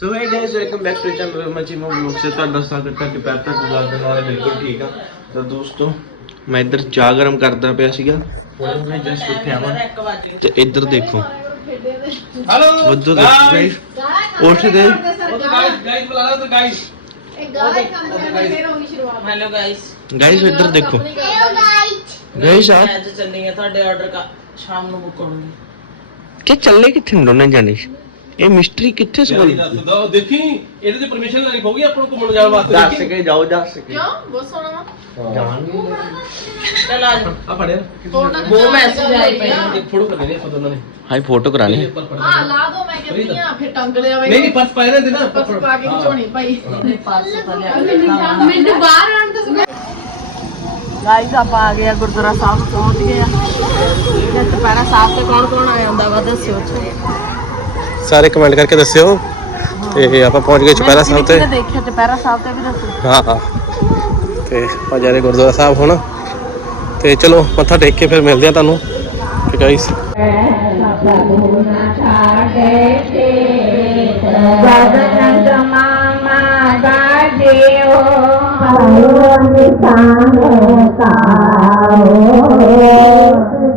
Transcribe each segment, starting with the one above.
so hi guys welcome back to channel ਮਚੀ ਮੋ vlog ਸੇ ਤੁਹਾਡਾ ਸਵਾਗਤ ਹੈ ਕਿ ਪੈਰ ਤੱਕ ਗੁਜ਼ਾਰਨ ਵਾਲੇ ਬਿਲਕੁਲ ਠੀਕ ਆ ਤਾਂ ਦੋਸਤੋ ਮੈਂ ਇੱਧਰ ਚਾਹ ਗਰਮ ਕਰਦਾ ਪਿਆ ਸੀਗਾ ਹੁਣ ਮੈਂ ਜਸਟ ਉੱਠਿਆ ਵਾਂ ਤੇ ਇੱਧਰ ਦੇਖੋ हेलो ਉਧਰ ਦੇਖੋ ਗਾਇਸ ਉੱਠ ਗਏ गाइस गाइस बुला रहा तो गाइस ਹੈਲੋ ਗਾਇਸ ਗਾਇਸ ਇੱਧਰ ਦੇਖੋ ਗਾਇਸ ਆ ਮੈਂ ਅੱਜ ਚੱਲੀ ਆ ਤੁਹਾਡੇ ਆਰਡਰ ਕਾ ਸ਼ਾਮ ਨੂੰ ਬੁੱਕ ਕਰੂੰਗੀ ਕਿ ਚੱਲੇ ਕਿੱਥੇ ਨੂੰ ਦੋਨੇ ਜਾਣੇ ਇਹ ਮਿਸਟਰੀ ਕਿੱਥੇ ਸੋਲ ਦੱਸ ਦੇਖੀ ਇਹਦੇ ਤੇ ਪਰਮਿਸ਼ਨ ਲੈਣੀ ਪਊਗੀ ਆਪਾਂ ਨੂੰ ਘੁੰਮਣ ਜਾਣ ਵਾਸਤੇ? ਦੱਸ ਕੇ ਜਾਓ ਦੱਸ ਕੇ। ਕਿਉਂ? ਬਹੁਤ ਸੋਹਣਾ ਵਾ। ਚਲ ਆ ਜਾ। ਆ ਉਹ ਮੈਸੇਜ ਹਾਈ ਫੋਟੋ ਕਰਾਣੀ ਹਾਂ ਲਾ ਦੋ ਮੈਂ ਕਹਿੰਦੀ ਆ ਫਿਰ ਟੰਗ ਲਿਆ ਨਹੀਂ ਨਹੀਂ ਪਰਸ ਪਾਇਆ ਦੇ ਨਾ। ਪਰਸ ਪਾ ਕੇ ਖਿਚੋਣੀ ਭਾਈ। ਪਰਸ ਤਾਂ ਲਿਆ ਮੈਨੂੰ ਬਾਹਰ ਆਣ ਤਾਂ ਗਾਇਸ ਆਪਾਂ ਆ ਗਏ ਆ ਗੁਰਦੁਆਰਾ ਸਾਹਿਬ ਪਹੁੰਚ ਗਏ ਆ। ਤੇ ਦੁਪਹਿਰਾ ਸਾਹਿਬ ਤੇ ਕੌਣ ਕੌਣ ਆਇਆ ਹੁੰਦਾ ਵਾ ਦੱਸਿਓ ਸਾਰੇ ਕਮੈਂਟ ਕਰਕੇ ਦੱਸਿਓ। ਤੇ ਆਪਾਂ ਪਹੁੰਚ ਗਏ ਚੁਪਹਿਰਾ ਸਾਹਿਬ ਤੇ। ਤੇ ਵੀ ਆਪਾਂ ਜਾ ਰਹੇ ਗੁਰਦੁਆਰਾ ਸਾਹਿਬ ਹੁਣ। ਤੇ ਚਲੋ ਮੱਥਾ ਟੇਕ ਕੇ ਫਿਰ ਮਿਲਦੇ ਆ ਤੁਹਾਨੂੰ। ਤੇ ਗਾਇਸ ਜਗਨੰਦ ਮਾਮਾ ਦਾਦਿਓ ਹਰੋ ਨਿਸਾਨ ਕਾਓ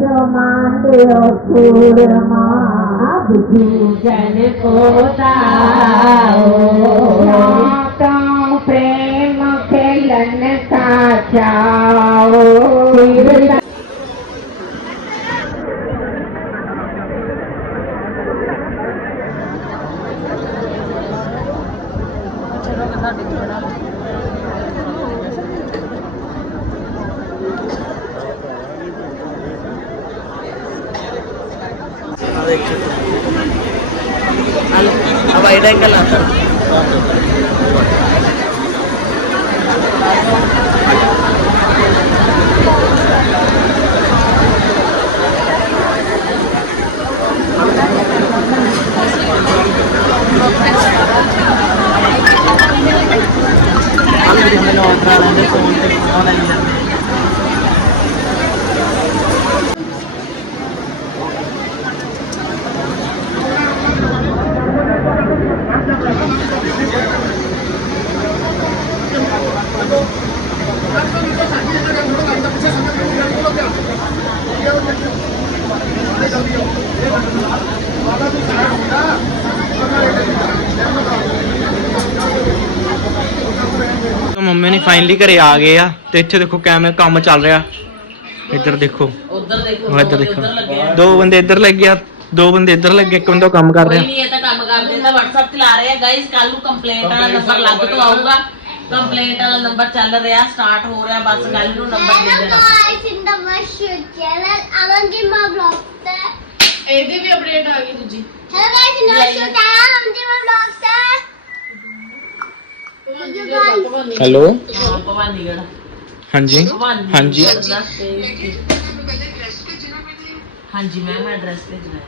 ਸੁਮਾਤਿਓ खेलन का जाओ अब वाइड एंगल आता ਤਾਂ ਮੰਮੀ ਨੇ ਫਾਈਨਲੀ ਘਰੇ ਆ ਗਏ ਆ ਤੇ ਇੱਥੇ ਦੇਖੋ ਕੈਮਰੇ ਕੰਮ ਚੱਲ ਰਿਹਾ। ਇੱਧਰ ਦੇਖੋ। ਉਧਰ ਦੇਖੋ ਉਹ ਇੱਧਰ ਦੋ ਦੇਖੋ। ਉੱਧਰ ਲੱਗੇ ਆ। ਦੋ ਬੰਦੇ ਇੱਧਰ ਲੱਗੇ ਆ ਦੋ ਬੰਦੇ ਇੱਧਰ ਲੱਗੇ ਇੱਕ ਬੰਦਾ ਕੰਮ ਕਰ ਕੋਈ ਰਿਹਾ ਨਹੀਂ ਇਹ ਤਾਂ ਕੰਮ ਕਰਦੇ ਤਾਂ WhatsApp ਚਲਾ ਰਹੇ ਆ। ਗਾਇਸ ਕੱਲ ਨੂੰ ਕੰਪਲੇਂਟ ਵਾਲਾ ਨੰਬਰ ਲੱਗ ਤੋਂ ਆਊਗਾ। ਕੰਪਲੇਂਟ ਵਾਲਾ ਨੰਬਰ ਚੱਲ ਰਿਹਾ ਸਟਾਰਟ ਹੋ ਰਿਹਾ ਬਸ ਕੱਲ ਨੂੰ ਨੰਬਰ ਦੇ Hello ਦੇਣਾ guys, in the mushroom channel, I'm in my vlog. ਇਹਦੀ ਵੀ ਅਪਡੇਟ ਆ ਗਈ ਦੂਜੀ। Hello guys, in the Yeah, mushroom channel, hello? ਹਾਂ ਹਾਂਜੀ? ਹਾਂਜੀ। ਦਾ ਤੇ ਐਡਰੈਸ ਭੇਜਣਾ ਹੈ।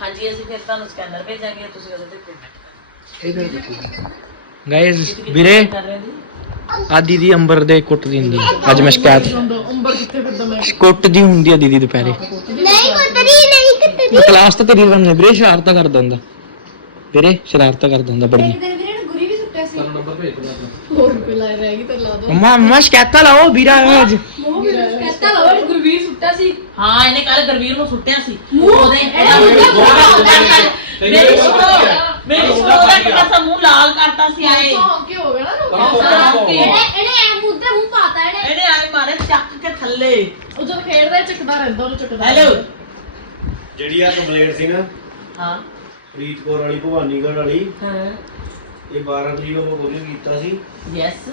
ਹਾਂਜੀ ਅਸੀਂ ਫਿਰ ਤੁਹਾਨੂੰ ਸਕੈਨਰ ਭੇਜਾਂਗੇ ਤੁਸੀਂ ਉਹਦੇ ਤੇ ਪੇਮੈਂਟ ਗਾਇਸ ਵੀਰੇ ਕਰ ਰਹੇ ਅੰਬਰ ਦੇ ਕੁੱਟ ਦੀ ਹੁੰਦੀ ਅੱਜ ਮੈਂ ਸ਼ਿਕਾਇਤ ਕੁੱਟਦੀ ਹੁੰਦੀ ਆ ਦੀਦੀ ਦੁਪਹਿਰੇ। ਨਹੀਂ ਕੁੱਟਦੀ ਨਹੀਂ ਕੁੱਟਦੀ। ਕਲਾਸ ਤਾਂ ਤੇਰੀ ਰਣ ਵੀਰੇ ਸ਼ਰਾਰਤਾਂ ਕਰਦਾ ਹੁੰਦਾ। ਵੀਰੇ ਸ਼ਰਾਰਤਾਂ ਕਰਦਾ ਹੁੰਦਾ ਬੜੀ ਨੰਬਰ ਭੇਜ ਦਿਓ ਹੋਰ ਰੁਪਏ ਲਾਏ ਰਹਿ ਗਈ ਤੇ ਲਾ ਦੋ। ਮੰਮਾ ਮੰਮਾ ਸ਼ਿਕਾਇਤਾਂ ਲਾਓ ਵੀਰਾ ਅੱਜ। ਕਹਤਾ ਲਓ ਗੁਰਵੀਰ ਸੁੱਟਾ ਸੀ। ਹਾਂ ਇਹਨੇ ਕੱਲ ਗੁਰਵੀਰ ਨੂੰ ਸੁੱਟਿਆ ਸੀ। ਉਹਦੇ ਮੇਰੀ ਸੁਣੋ ਮੇਰੀ ਸੁਣੋ ਉਹਦਾ ਕਿੰਨਾ ਸਾ ਮੂੰਹ ਲਾਲ ਕਰਤਾ ਸੀ ਆਏ। ਹਾਂ ਕੀ ਹੋ ਗਿਆ ਨਾ ਇਹਨੇ ਇਹਨੇ ਐ ਮੁੱਦੇ ਮੂੰਹ ਪਾਤਾ ਇਹਨੇ। ਇਹਨੇ ਆਏ ਮਾਰੇ ਚੱਕ ਕੇ ਥੱਲੇ। ਉਹ ਜਦ ਖੇਡਦਾ ਚੱਕਦਾ ਰਹਿੰਦਾ ਉਹਨੂੰ ਚੱਕਦਾ ਹੈਲੋ ਜਿਹੜੀ ਆ ਕੰਪਲੇਂਟ ਸੀ ਨਾ ਹਾਂ। ਪ੍ਰੀਤ ਕੌਰ ਵਾਲੀ ਭਵਾਨੀਗੜ੍ਹ ਵਾਲੀ। ਹਾਂ। ਇਹ 12 ਤਰੀਕ ਨੂੰ ਗੋਲੀ ਕੀਤਾ ਸੀ। ਯੈਸ ਸੋ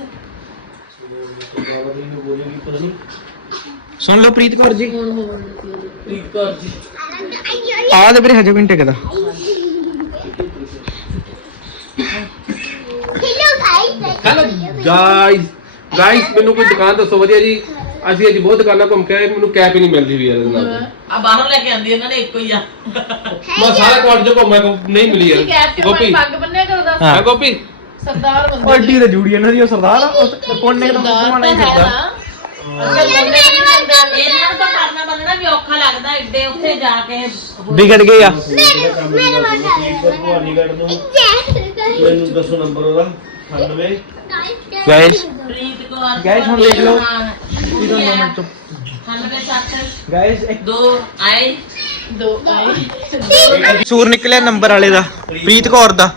12 ਤਰੀਕ ਨੂੰ ਗੋਲੀ ਕੀਤਾ ਸੀ। ਸੁਣ ਲਓ ਪ੍ਰੀਤ ਕੌਰ ਜੀ ਹੁਣ ਹੋਰ ਪ੍ਰੀਤ ਕੌਰ ਜੀ। ਆ ਤੇ ਵੀਰੇ ਹਜੇ ਵੀ ਨਹੀਂ ਟਿਕਦਾ ਹੈਲੋ ਗਾਇਸ ਗਾਇਸ ਮੈਨੂੰ ਕੋਈ ਦੁਕਾਨ ਦੱਸੋ ਵਧੀਆ ਜੀ। ਅਸੀਂ ਅੱਜ ਬਹੁਤ ਦੁਕਾਨਾਂ ਘੁੰਮ ਕੇ ਆਏ ਮੈਨੂੰ ਕੈਪ ਹੀ ਨਹੀਂ ਮਿਲਦੀ ਵੀ ਯਾਰ ਇਹਦੇ ਨਾਲ। ਆ ਬਾਹਰੋਂ ਲੈ ਕੇ ਆਂਦੀ ਇਹਨਾਂ ਨੇ ਇੱਕੋ ਹੀ ਆ। ਮੈਂ ਸਾਰਾ ਕਾਲਜ ਘੁੰਮਿਆ ਨਹੀਂ ਮਿਲੀ ਕੈਪ ਯਾਰ ਕਿਉਂ ਗੋਪੀ। ਪੱਗ ਬੰਨਿਆ ਕਰਦਾ ਹਾਂ ਗੋਪੀ? ਸਰਦਾਰ ਬੰਦੇ ਓਡੀ ਤੇ ਜੂੜੀ ਇਹਨਾਂ ਦੀ ਉਹ ਸਰਦਾਰ ਉਹ ਪੁੰਨੇ ਦਾ ਸਰਦਾਰ ਹੀ ਤਾਂ ਹੈ ਨਾ ਇਹਨਾਂ ਨੂੰ ਤਾਂ ਕਰਨਾ ਬੰਨਣਾ ਵੀ ਔਖਾ ਲੱਗਦਾ ਏਡੇ ਉੱਥੇ ਜਾ ਕੇ ਵਿਗੜ ਗਏ ਆ। ਮੇਰੇ ਵੱਲ ਆ ਭਵਾਨੀਗੜ੍ਹ ਨੂੰ। ਮੈਨੂੰ ਦੱਸੋ ਨੰਬਰ ਉਹਦਾ 98 Guys, ਪ੍ਰੀਤ ਕੌਰ Guys, ਹੁਣ ਦੇਖ ਲਓ। ਇਹਦਾ ਨਾਮ ਤੋਂ 96 ਗਾਇਸ ਦੋ ਆਏ ਦੋ ਆਈ ਸੂਰ ਨਿਕਲਿਆ ਨੰਬਰ ਵਾਲੇ ਦਾ ਪ੍ਰੀਤ ਕੌਰ ਦਾ।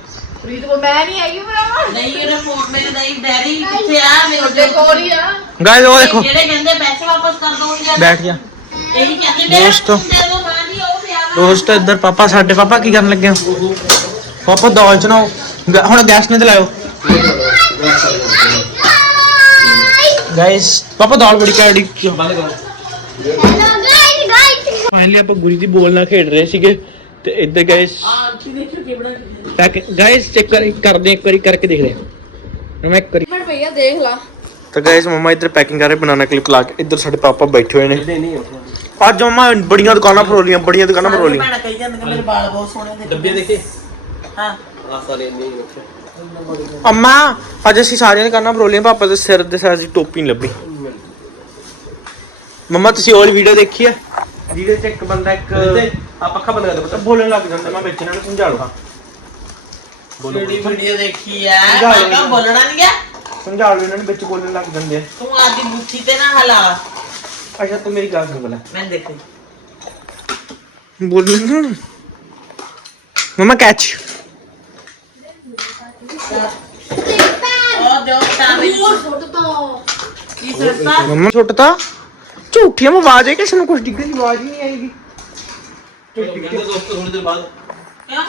ਪ੍ਰੀਤ ਕੋ ਮੈਂ ਨਹੀਂ ਆਈ ਭਰਾ। ਨਹੀਂ ਇਹਦਾ ਫੋਨ ਮੇਰੇ ਨਹੀਂ ਡੈਡੀ ਕਿੱਥੇ ਆ? ਮੇਰੇ ਕੋਲ ਹੀ ਆ। ਗਾਇਸ ਉਹ ਦੇਖੋ। ਜਿਹੜੇ ਕਹਿੰਦੇ ਪੈਸੇ ਵਾਪਸ ਕਰ ਦੋਗੇ ਬੈਠ ਜਾ। ਇਹੀ ਕਹਿੰਦੇ ਮੇਰੇ ਦੋਸਤੋ। ਦੇ ਦੋ ਮਾਂ ਜੀ ਉਹ ਪਿਆ ਵਾ। ਦੋਸਤੋ ਇੱਧਰ ਪਾਪਾ ਸਾਡੇ ਪਾਪਾ ਕੀ ਕਰਨ ਲੱਗੇ ਹੋ? ਪਾਪਾ ਦਾਲ ਚਨਾਓ ਗ- ਹੁਣ ਗੈਸ ਨੇ ਤੇ ਲਾਇਓ ਗਾਇਸ ਪਾਪਾ ਦਾਲ ਬੜੀ ਕੈਡੀ ਫਾਈਨਲੀ ਆਪਾਂ ਗੁਰੀ ਦੀ ਬੋਲ ਨਾਲ ਖੇਡ ਰਹੇ ਸੀਗੇ ਤੇ ਇੱਧਰ ਗਾਇਸ ਦੇਖੋ ਪੈਕ ਗਾਇਸ ਚੈੱਕ ਕਰ ਕਰਦੇ ਹਾਂ, ਇੱਕ ਵਾਰੀ ਕਰਕੇ ਦੇਖਦੇ ਹਾਂ। ਮੈਂ ਇੱਕ ਵਾਰੀ ਮਿੰਟ ਭਈਆ ਦੇਖ ਲਾ। ਤਾਂ ਗਾਇਸ ਮਮਾ ਇੱਧਰ ਪੈਕਿੰਗ ਕਰ ਰਹੇ ਬਨਾਨਾ ਕਲਿਪ ਲਾ ਕੇ। ਇੱਧਰ ਸਾਡੇ ਪਾਪਾ ਬੈਠੇ ਹੋਏ ਨੇ। ਅੱਜ ਮਮਾ ਬੜੀਆਂ ਦੁਕਾਨਾਂ ਫਰੋਲੀਆਂ ਬੜੀਆਂ ਦੁਕਾਨਾਂ ਫਰੋਲੀਆਂ ਭੈਣਾਂ ਕਹੀ ਜਾਂਦੀਆਂ ਮੇਰੇ ਵਾਲ ਬਹੁਤ ਸੋਹਣੇ ਨੇ। ਡੱਬੇ ਦੇਖੇ? ਹਾਂ। ਆ ਸਾਰੇ ਨਹੀਂ ਰੱਖੇ ਅੰਮਾ ਅੱਜ ਅਸੀਂ ਸਾਰੀਆਂ ਦੁਕਾਨਾਂ ਫਰੋਲੀਆਂ ਪਾਪਾ ਦੇ ਸਿਰ ਦੇ ਸਾਈਜ਼ ਦੀ ਟੋਪੀ ਨਹੀਂ ਲੱਭੀ। ਮਮਾ ਤੁਸੀਂ ਉਹ ਵੀਡੀਓ ਦੇਖੀ ਆ ਜਿਹਦੇ ਚ ਇੱਕ ਬੰਦਾ ਇੱਕ ਆ ਪੱਖਾ ਬੰਦ ਕਰ ਦੇ ਤਾਂ ਬੋਲਣ ਲੱਗ ਜਾਂਦਾ ਮੈਂ ਵਿੱਚ ਇਹਨਾਂ ਨੂੰ ਸਮਝਾ ਲਵਾਂ ਕਿਹੜੀ ਵੀਡੀਓ ਦੇਖੀ ਆ ਸਮਝਾ ਲਓ। ਮੈਂ ਬੋਲਣਾ ਨਹੀਂ ਗਿਆ? ਸਮਝਾ ਲਓ ਇਹਨਾਂ ਨੂੰ ਵਿੱਚ ਬੋਲਣ ਲੱਗ ਜਾਂਦੇ ਆ। ਤੂੰ ਆਦੀ ਬੁੱਥੀ ਤੇ ਨਾ ਹਲਾ। ਅੱਛਾ ਤੂੰ ਮੇਰੀ ਗੱਲ ਸੁਣ ਪਹਿਲਾਂ ਮੈਂ ਦੇਖੀ ਬੋਲਣ ਮਮਾ ਕੈਚ ਉਹ ਦਿਓ ਕੀ ਮਮਾ ਛੁੱਟਤਾ ਝੂਠੀ ਮੈਂ ਆਵਾਜ਼ ਹੈ ਕਿ ਸਾਨੂੰ ਕੁਝ ਡਿੱਗਣ ਦੀ ਆਵਾਜ਼ ਹੀ ਨਹੀਂ ਆਏਗੀ। ਕਹਿੰਦੇ ਦੋਸਤੋ ਥੋੜੀ ਦੇਰ ਬਾਅਦ ਕਿਉਂ?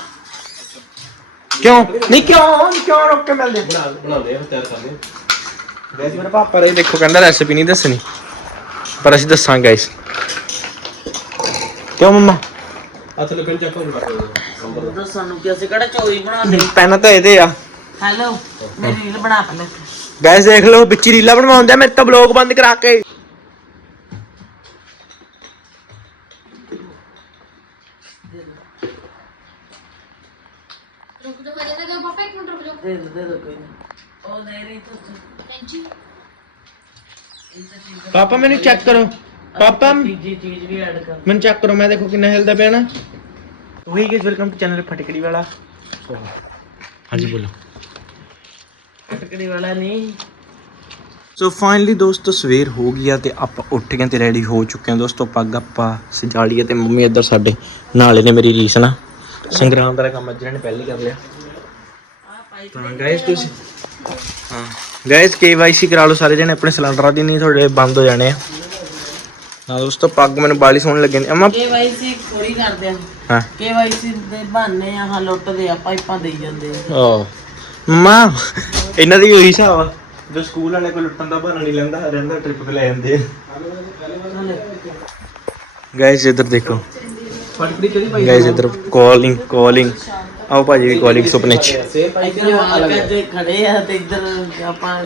ਕਿਉਂ ਨਹੀਂ ਕਿਉਂ? ਕਿਉਂ ਰੁੱਕ ਕੇ ਮਿਲਦੇ ਬਣਾ ਬਣਾਉਂਦੇ ਆ। ਤਿਆਰ ਕਰਦੇ ਆ ਵੈਸੇ ਮੇਰਾ ਪਾਪਾ ਰੇ ਦੇਖੋ ਕਹਿੰਦਾ ਰੈਸਿਪੀ ਨਹੀਂ ਦੱਸਣੀ। ਪਰ ਅਸੀਂ ਦੱਸਾਂਗੇ ਗਾਇਸ ਕਿਉਂ ਮਮਾ? ਹੱਥ ਲੱਗਣ ਚੱਕ ਹੋ ਨੰਬਰ ਦੱਸਣ ਨੂੰ ਕਿ ਅਸੀਂ ਕਿਹੜਾ ਚੋਈ ਬਣਾਉਂਦੇ? ਪੈਨ ਤਾਂ ਇਹਦੇ ਆ। ਹੈਲੋ ਮੇਰੀ ਰੀਲ ਬਣਾ ਪਹਿਲੇ ਗਾਇਸ ਦੇਖ ਲਓ ਵਿੱਚ ਰੀਲਾ ਬਣਵਾਉਂਦੇ ਮੇਰੇ ਤਾਂ ਬਲੌਗ ਬੰਦ ਕਰਾ ਕੇ। ਰੁਕ ਜਾ ਮੇਰੇ ਨਾਲ ਪਾਪਾ ਇੱਕ ਮਿੰਟ ਰੁਕ ਜਾ। ਦੇ ਦੋ ਦੇ ਦੋ ਕੋਈ ਨਾ। ਉਹ ਦੇ ਰਹੀ ਤੂੰ ਪਾਪਾ ਮੈਨੂੰ ਚੈੱਕ ਕਰੋ। ਪਾਪਾ ਤੀਜੀ ਚੀਜ਼ ਵੀ ਐਡ ਕਰ। ਮੈਨੂੰ ਚੈੱਕ ਕਰੋ ਮੈਂ ਦੇਖੋ ਕਿੰਨਾ ਹਿਲਦਾ ਪਿਆ ਨਾ। ਉਹੀ ਗਾਇਸ ਵੈਲਕਮ ਟੂ ਚੈਨਲ ਫਟਕੜੀ ਵਾਲਾ। ਹਾਂਜੀ ਬੋਲੋ। ਟਕੜੀ ਵਾਲਾ ਨਹੀਂ ਸੋ ਫਾਈਨਲੀ ਦੋਸਤੋ ਸਵੇਰ ਹੋ ਗਈ ਆ ਤੇ ਆਪਾਂ ਉੱਠ ਗਏ ਤੇ ਰੈਡੀ ਹੋ ਚੁੱਕੇ ਹਾਂ। ਦੋਸਤੋ ਪੱਗ ਆਪਾਂ ਸਜਾ ਲਈ ਆ ਤੇ ਮੰਮੀ ਇੱਧਰ ਸਾਡੇ ਨਾਲੇ ਨੇ ਮੇਰੀ ਰੀਸ ਨਾ। ਸੰਗਰਾਮ ਦਾ ਕੰਮ ਅੱਜ ਇਹਨਾਂ ਨੇ ਪਹਿਲੇ ਕਰ ਲਿਆ। ਤਾਂ ਗਾਇਸ ਤੁਸੀਂ ਹਾਂ। ਗਾਇਸ ਕੇਵਾਈਸੀ ਕਰਾ ਲਓ। ਸਾਰੇ ਜਣੇ ਆਪਣੇ ਸਿਲੰਡਰਾਂ ਦੀ ਨਹੀਂ ਤੁਹਾਡੇ ਬੰਦ ਹੋ ਜਾਣੇ ਆ। ਹਾਂ ਦੋਸਤੋ ਪੱਗ ਮੈਨੂੰ ਬਾਲੀ ਸੋਹਣੀ ਲੱਗੇ ਨੇ ਅਮਾ ਕੇਵਾਈਸੀ ਥੋੜੀ ਕਰਦੇ ਆ। ਹਾਂ। ਕੇਵਾਈਸੀ ਦੇ ਬਹਾਨੇ ਆ ਲੁੱਟਦੇ ਆ ਪਾਈਪਾਂ ਦੇਈ ਜਾਂਦੇ ਆ। ਓ ਮਾ। ਇਹਨਾਂ ਦੀ ਵੀ ਉਹੀ ਹਿਸਾਬ ਆ ਜੋ ਸਕੂਲ ਵਾਲੇ ਕੋਲ ਲੁੱਟਣ ਦਾ ਬਹਾਨਾ ਨਹੀਂ ਲੈਂਦਾ ਰਹਿੰਦਾ ਟ੍ਰਿਪ ਤੇ ਲੈ ਜਾਂਦੇ ਗਾਇਸ ਇੱਧਰ ਦੇਖੋ। ਫਟਕੜੀ ਕਿਹੜੀ ਪਾਈ ਗਾਇਸ ਇੱਧਰ ਕਾਲਿੰਗ ਕਾਲਿੰਗ ਆਓ ਭਾਜੀ ਵੀ ਕਾਲਿੰਗ ਸੁਪਨੇ ਚ। ਇੱਧਰ ਮਾਰਕੀਟ ਦੇ ਖੜੇ ਆ ਤੇ ਇੱਧਰ ਆਪਾਂ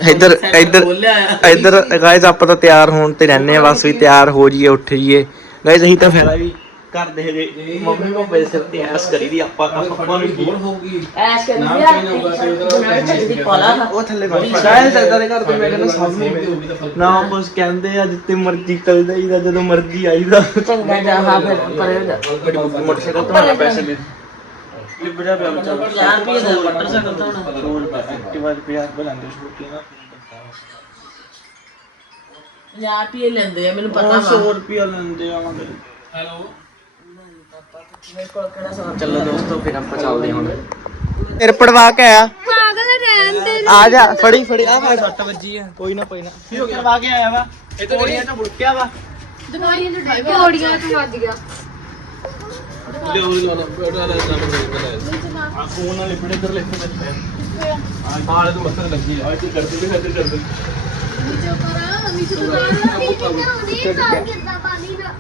ਇੱਧਰ ਗਾਇਸ ਆਪਾਂ ਤਾਂ ਤਿਆਰ ਹੋਣ ਤੇ ਰਹਿੰਦੇ ਆ ਬਸ ਵੀ ਤਿਆਰ ਹੋ ਜੀਏ ਉੱਠ ਜੀਏ ਗਾਇਸ ਅਸੀਂ ਤਾਂ ਫਾਇਦਾ ਵੀ ਕਰਦੇ ਹਜੇ ਮੰਮੀ ਕੋ ਪੈਸੇ ਤੇ ਐਸ ਕਰੀ ਦੀ ਆਪਾਂ ਆਪਾਂ ਨੂੰ ਕੀ ਹੋਊਗੀ। ਐਸ਼ ਕਰ ਨਾਮ ਲਿਆ ਚੇਂਜ ਹੋਊਗਾ ਤੇ ਉਹਦਾ ਦੀ ਪੋਲਾ ਉਹ ਥੱਲੇ ਗਾਇਸ ਇਦਾਂ ਦੇ ਘਰ ਤੇ ਮੈਂ ਕਹਿੰਦਾ ਸਭ ਨੂੰ ਨਾ ਬਸ ਕਹਿੰਦੇ ਆ ਜਿੱਤੇ ਮਰਜ਼ੀ ਚੱਲ ਜਾਈਦਾ ਜਦੋਂ ਮਰਜ਼ੀ ਆਈਦਾ। ਚੰਗਾ ਜਾ ਹਾਂ ਫਿਰ ਪਰੇ ਹੋ ਜਾ। ਮੋਟਰਸਾਈਕਲ ਤੋਂ ਆਣਾ ਪੈਸੇ ਦੇ ਲਿਬ ਜਾ ਪਿਆ ਬੱਚਾ 50 ਰੁਪਏ ਦਾ ਮੋਟਰਸਾਈਕਲ ਤੋਂ। ਰੋਡ ਪਰ ਐਕਟਿਵਾ ਦੇ 50 ਰੁਪਏ ਲੈਂਦੇ ਛੋਟੀ ਨਾ। 50 ਰੁਪਏ ਲੈਂਦੇ ਆ ਮੈਨੂੰ ਪਤਾ ਵਾ। 100 ਰੁਪਏ ਲੈਂਦੇ ਆ। ਹੈਲੋ। ਮੇਰੇ ਕੋਲ ਕਿਹੜਾ ਸਮਾਂ ਚਲੋ ਦੋਸਤੋ ਫਿਰ ਆਪਾਂ ਚੱਲਦੇ ਹਾਂ ਹੁਣ ਫਿਰ ਪੜਵਾ ਕੇ ਆਇਆ ਪਾਗਲ ਰਹਿਣ ਦੇ ਆ ਜਾ ਫੜੀ ਫੜੀ ਆ ਫੜ 7 ਵਜੀ ਆ ਕੋਈ ਨਾ ਕੋਈ ਨਾ ਕੀ ਹੋ ਗਿਆ ਪੜਵਾ ਕੇ ਆਇਆ ਵਾ ਇਹ ਤਾਂ ਗੋਲੀਆਂ ਤੋਂ ਬੁੜਕਿਆ ਵਾ ਦਵਾਈਆਂ ਤੋਂ ਡਾਈ ਪੌੜੀਆਂ ਤੋਂ ਵੱਜ ਗਿਆ ਲਿਓ ਲਿਓ ਬੇਟਾ ਦਾ ਨਾਮ ਆ ਫੋਨ ਨਾਲ ਲਿਪੜੇ ਇਧਰ ਲਿਖ ਕੇ ਆ ਹਾਲੇ ਤੋਂ ਮੱਥਾ ਲੱਗੀ ਆ ਕੀ ਕਰਦੇ ਵੀ ਕਰਦੇ ਕਰਦੇ ਨੀਚੇ ਉਤਰ ਨੀਚੇ ਤੋਂ ਕਿੱਦਾਂ ਹੁੰਦੀ ਕਿੱਦਾਂ ਪਾਣੀ ਦਾ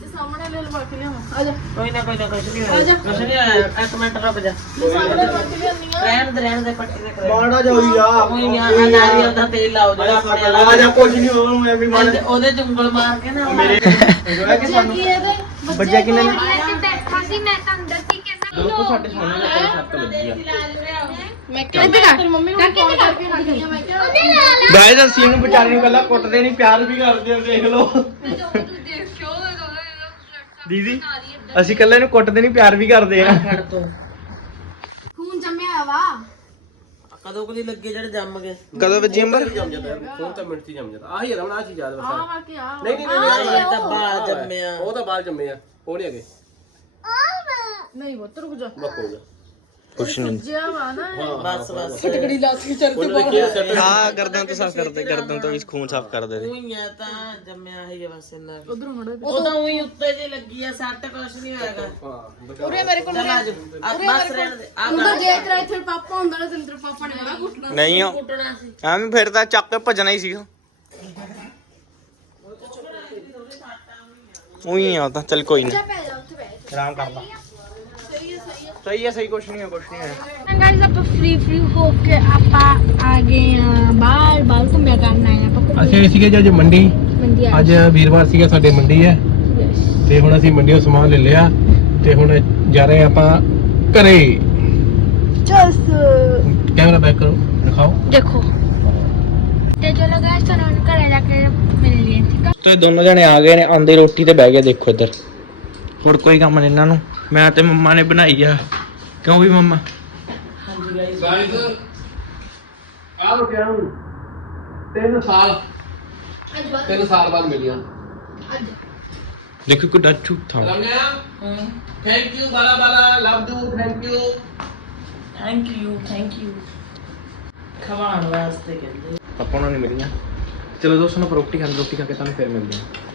ਤੇ ਸਾਹਮਣੇ ਲੈ ਲਵਾ ਕੇ ਲਿਆਵਾਂ। ਆ ਜਾ। ਕੋਈ ਨਾ ਕੋਈ ਨਾ ਕੁਛ ਨਹੀਂ ਹੋਇਆ। ਕੁਛ ਨਹੀਂ ਹੋਇਆ। ਇੱਕ ਮਿੰਟ ਰੁਕ ਜਾ। ਸਾਹਮਣੇ ਲਵਾ ਕੇ ਲਿਆਨੀ ਆ। ਰਹਿਣ ਦੇ ਰਹਿਣ ਦੇ ਪੱਟੀ ਦੇ ਕਰੇ ਮਾੜਾ ਜਾ ਹੋਈ ਆ। ਕੋਈ ਨਹੀਂ ਆ ਨਾਰੀਅਲ ਦਾ ਤੇਲ ਲਾਓ ਜਿਹੜਾ ਆਪਣੇ ਵਾਲਾ ਆ ਜਾ ਕੁਝ ਨਹੀਂ ਹੋਣਾ ਮੈਂ ਵੀ ਮਾੜਾ ਉਹਦੇ- ਉਹਦੇ ਚ ਉਂਗਲ ਮਾਰ ਕੇ ਨਾ ਮੇਰੇ ਬੱਚਾ ਕੀ ਇਹਦੇ? ਬੱਜਿਆ ਕਿੰਨੇ ਨੇ? ਪੌੜੀਆਂ ਤੇ ਬੈਠਾ ਸੀ ਮੈਂ ਸਾਹਮਣੇ ਕਿਹਾ ਤੇਰੀ ਮੰਮੀ ਨੂੰ ਫੋਨ ਕਰਕੇ ਰੱਖਦੀ ਆ ਮੈਂ ਕਿਹਾ। ਗਾਇਸ ਅਸੀਂ ਇਹਨੂੰ ਵਿਚਾਰੇ ਨੂੰ ਗੱਲਾਂ ਕੁੱਟਦੇ ਨਹੀਂ ਪਿਆਰ ਵੀ ਕਰਦੇ ਆ ਦੇਖ ਲਓ। ਦੀਦੀ ਅਸੀਂ ਕੱਲੇ ਨੂੰ ਕੁੱਟਦੇ ਨਹੀਂ ਪਿਆਰ ਵੀ ਕਰਦੇ ਆ। ਫੜ ਤੋਂ। ਖੂਨ ਜੰਮਿਆ ਵਾ। ਕਦੋਂ ਕਦੀ ਲੱਗੇ ਜਿਹੜੇ ਜੰਮ ਗਏ? ਕਦੋਂ ਵੱਜੀ ਅੰਬਰ ਜੰਮ ਜਾਂਦਾ ਫੋਨ ਤਾਂ ਮਿੰਟ 'ਚ ਹੀ ਜੰਮ ਜਾਂਦਾ। ਆਹੀ ਰਮਣਾ ਆ ਚੀਜ਼ ਯਾਦ ਬਸ ਆ ਕੇ ਆ ਨਹੀਂ ਨਹੀਂ ਨਹੀਂ ਇਹ ਤਾਂ ਬਾਲ ਜੰਮਿਆ। ਉਹ ਤਾਂ ਬਾਲ ਜੰਮੇ ਆ। ਉਹ ਨਹੀਂ ਹੈਗੇ। ਨਹੀਂ ਪੁੱਤ ਰੁਕ ਜਾ। ਬੱਕ ਹੋ ਗਿਆ ਕੁਛ ਨਹੀਂ। ਜਿਆ ਵਾ ਨਾ ਬਸ ਬਸ। ਦੇਖਿਆ ਸੈੱਟ ਹਾਂ ਗਰਦਨ ਤੋਂ ਸਾਫ਼ ਕਰਦੇ ਗਰਦਨ ਤੋਂ ਵੀ ਖੂਨ ਸਾਫ਼ ਕਰਦੇ ਦੇ ਉਹੀ ਆ ਤਾਂ ਜੰਮਿਆ ਹੀ ਆ ਬਸ ਇੰਨਾ ਕੁ। ਉਧਰੋਂ ਮੜੋ ਉਹ ਤਾਂ ਉਹੀ ਉੱਤੇ ਜੇ ਲੱਗੀ ਆ ਸੱਟ ਕੁਛ ਨਹੀਂ ਹੋਏਗਾ। ਉਰੇ ਮੇਰੇ ਕੋਲ ਆ ਆ ਬਸ ਰਹਿਣ ਦੇ। ਆ ਉਹਦਾ ਜੇ ਤੇਰਾ ਇੱਥੇ ਪਾਪਾ ਹੁੰਦਾ ਨਾ ਤੇਰੇ ਪਾਪਾ ਨੇ ਬੜਾ ਕੁੱਟਣਾ ਨਹੀਂ ਉਹ। ਕੁੱਟਣਾ ਸੀ। ਐਵੇਂ ਫਿਰ ਤਾਂ ਚੱਕ ਕੇ ਭੱਜਣਾ ਹੀ ਸੀਗਾ। ਉਹੀ ਆ ਤਾਂ ਚੱਲ ਕੋਈ ਨਹੀਂ ਆਰਾਮ ਕਰ ਲਾ। ਸਹੀ ਹੈ ਸਹੀ ਕੁਛ ਨਹੀਂ ਹੈ ਕੁਛ ਨਹੀਂ ਹੈ। ਗਾਇਸ ਆਪਾਂ ਫ੍ਰੀ ਫ੍ਰੀ ਹੋ ਕੇ ਆਪਾਂ ਆ ਗਏ ਆ ਬਾਹਰ ਬਾਹਰ ਘੁੰਮਿਆ ਕਰਨ ਆਏ ਆਪਾਂ ਘੁੰਮਣ ਅਸੀਂ ਸੀਗੇ ਜੀ ਅੱਜ ਮੰਡੀ। ਮੰਡੀ ਆ ਅੱਜ ਵੀਰਵਾਰ ਸੀਗਾ ਸਾਡੇ ਮੰਡੀ ਹੈ। ਤੇ ਹੁਣ ਅਸੀਂ ਮੰਡੀੋਂ ਸਮਾਨ ਲੈ ਲਿਆ ਤੇ ਹੁਣ ਜਾ ਰਹੇ ਆਪਾਂ ਘਰੇ। ਚਸ ਕੈਮਰਾ ਬੈਕ ਕਰੋ ਦਿਖਾਓ। ਦੇਖੋ। ਤੇ ਚਲੋ ਗਾਇਸ ਤੁਹਾਨੂੰ ਹੁਣ ਘਰੇ ਜਾ ਕੇ ਮਿਲ ਲਈਏ ਠੀਕ ਆ? ਤੇ ਦੋਨੋਂ ਜਣੇ ਆ ਗਏ ਨੇ ਆਂਦੇ ਰੋਟੀ ਤੇ ਬਹਿ ਗਏ ਦੇਖੋ ਇੱਧਰ। ਹੋਰ ਕੋਈ ਕੰਮ ਨਹੀਂ ਇਹਨਾਂ ਨੂੰ? ਮੈਂ ਤੇ ਮੰਮਾ ਨੇ ਬਣਾਈ ਆ। ਕਿਉਂ ਵੀ ਮੰਮਾ? ਗਾਇਸ ਆ ਰੁਕਿਆ ਨੂੰ 3 ਸਾਲ 3 ਸਾਲ ਬਾਅਦ ਮਿਲੀਆਂ। ਦੇਖੋ ਕਿੱਡਾ ਝੂਠਾ। ਰਮਿਆ thank you Bala Bala love you thank you thank you thank you ਖਵਾਉਣ ਵਾਸਤੇ ਕਹਿੰਦੇ। ਆਪਾਂ ਨੂੰ ਨਹੀਂ ਮਿਲੀਆਂ। ਚਲੋ ਦੋਸਤੋ ਨਾ ਰੋਟੀ ਖਾਣ ਰੋਟੀ ਖਾ ਕੇ ਤੁਹਾਨੂੰ ਫਿਰ ਮਿਲਦੇ ਹਾਂ।